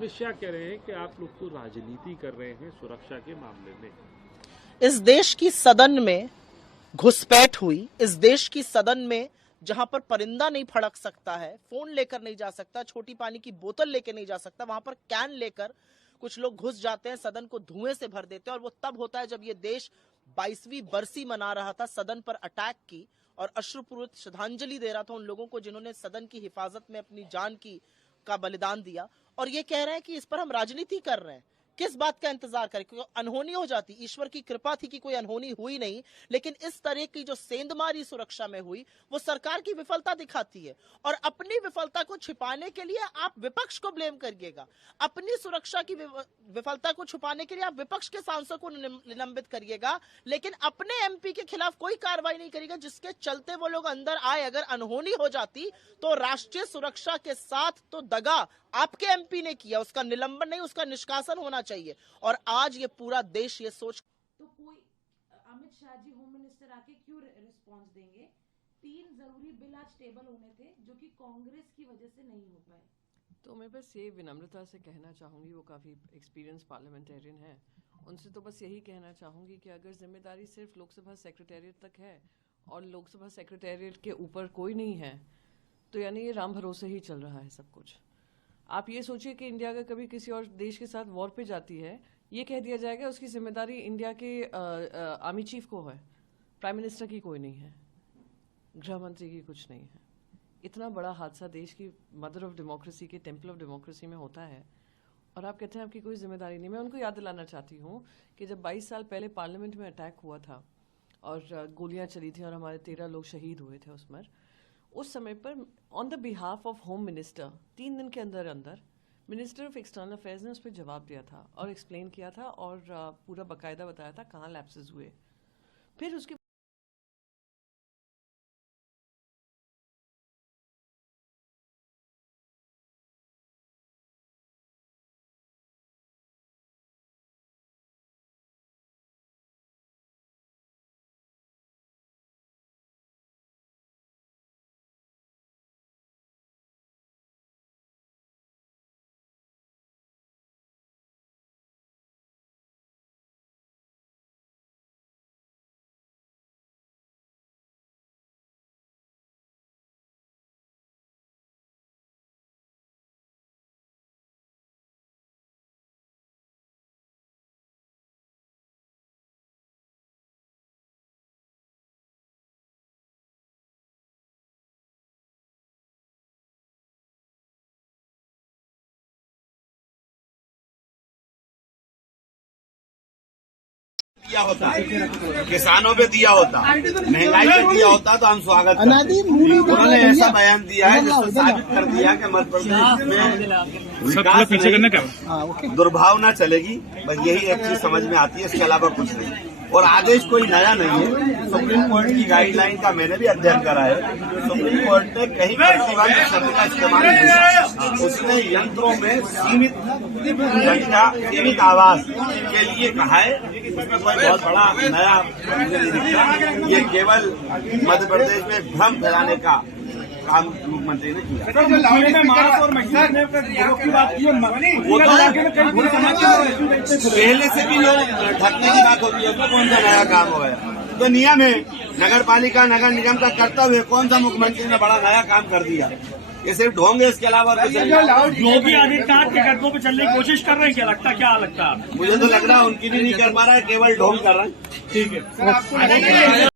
अमित शाह कह रहे हैं कि आप लोग तो राजनीति कर रहे हैं सुरक्षा के मामले में। इस देश की सदन में घुसपैठ हुई, इस देश की सदन में जहां पर परिंदा नहीं फड़क सकता है, फोन लेकर नहीं जा सकता, छोटी पानी की बोतल लेकर नहीं जा सकता, वहां पर कैन लेकर कुछ लोग घुस जाते हैं, सदन को धुएं से भर देते हैं। और वो तब होता है जब ये देश 22वीं बरसी मना रहा था, सदन पर अटैक की और अश्रुपूरित श्रद्धांजलि दे रहा था उन लोगों को जिन्होंने सदन की हिफाजत में अपनी जान का बलिदान दिया। और ये कह रहे हैं कि इस पर हम राजनीति कर रहे हैं। किस बात का इंतजार करें? क्योंकि अनहोनी हो जाती, ईश्वर की कृपा थी कि कोई अनहोनी हुई नहीं, लेकिन इस तरह की जो सेंधमारी सुरक्षा में हुई वो सरकार की विफलता दिखाती है। और अपनी विफलता को छिपाने के लिए आप विपक्ष को ब्लेम करिएगा, अपनी सुरक्षा की विफलता को छुपाने के लिए आप विपक्ष के सांसद को निलंबित करिएगा, लेकिन अपने एमपी के खिलाफ कोई कार्रवाई नहीं करिएगा जिसके चलते वो लोग अंदर आए। अगर अनहोनी हो जाती तो राष्ट्रीय सुरक्षा के साथ तो दगा आपके एमपी ने किया, उसका निलंबन नहीं, उसका निष्कासन होना चाहिए। और आज ये पूरा देश ये सोच, तो कोई अमित शाह जी होम मिनिस्टर आके क्यों रिस्पांस देंगे? 3 जरूरी बिल आज टेबल होने थे जो कि कांग्रेस की वजह से नहीं हो पाए। तो मैं बस ये विनम्रता से कहना चाहूँगी, वो काफ़ी एक्सपीरियंस पार्लियामेंटेरियन है, उनसे तो बस यही कहना चाहूँगी कि अगर जिम्मेदारी सिर्फ लोकसभा सेक्रेटेरिएट तक है और लोकसभा सेक्रेटेरिएट के ऊपर कोई नहीं है, तो यानी ये राम भरोसे ही चल रहा है सब कुछ। आप ये सोचिए कि इंडिया अगर कभी किसी और देश के साथ वॉर पे जाती है, ये कह दिया जाएगा उसकी जिम्मेदारी इंडिया के आर्मी चीफ को है, प्राइम मिनिस्टर की कोई नहीं है, गृह मंत्री की कुछ नहीं है। इतना बड़ा हादसा देश की मदर ऑफ डेमोक्रेसी के टेम्पल ऑफ डेमोक्रेसी में होता है और आप कहते हैं आपकी कोई जिम्मेदारी नहीं। मैं उनको याद दिलाना चाहती हूँ कि जब 22 साल पहले पार्लियामेंट में अटैक हुआ था और गोलियाँ चली थी और हमारे 13 लोग शहीद हुए थे उसमें, उस समय पर on the behalf of home minister 3 दिन के अंदर अंदर मिनिस्टर ऑफ एक्सटर्नल अफेयर्स ने उस पर जवाब दिया था और एक्सप्लेन किया था और पूरा बाकायदा बताया था कहाँ लैप्सेस हुए। फिर उसके दिया होता, किसानों पे दिया होता, महंगाई पे दिया होता तो हम स्वागत करते। उन्होंने ऐसा बयान दिया है जिसको साबित कर दिया कि मध्य प्रदेश में विकास दुर्भावना चलेगी। बस यही एक चीज समझ में आती है, इसके अलावा कुछ नहीं। और आदेश कोई नया नहीं है, सुप्रीम कोर्ट की गाइडलाइन का मैंने भी अध्ययन करा है। सुप्रीम कोर्ट ने कहीं प्रतिबंध शब्द का इस्तेमाल नहीं किया, उसने यंत्रों में सीमित संख्या, सीमित आवाज के लिए कहा है। उसमें कोई बहुत बड़ा नया नहीं दिखता, ये केवल मध्य प्रदेश में भ्रम फैलाने का काम मुख्यमंत्री ने किया। वो तो पहले से भी लोग ढकने की बात होती है, तो कौन सा नया काम हो गया? तो नियम है, नगर पालिका नगर निगम का कर्तव्य, कौन सा मुख्यमंत्री ने बड़ा नया काम कर दिया? ये सिर्फ ढोंगे, इसके अलावा योगी आदित्यनाथ के कदमों पे चलने की कोशिश कर रहे हैं, क्या लगता है? मुझे तो लग रहा है उनकी भी नहीं कर पा रहा है, केवल ढोंग कर रहा है। ठीक है।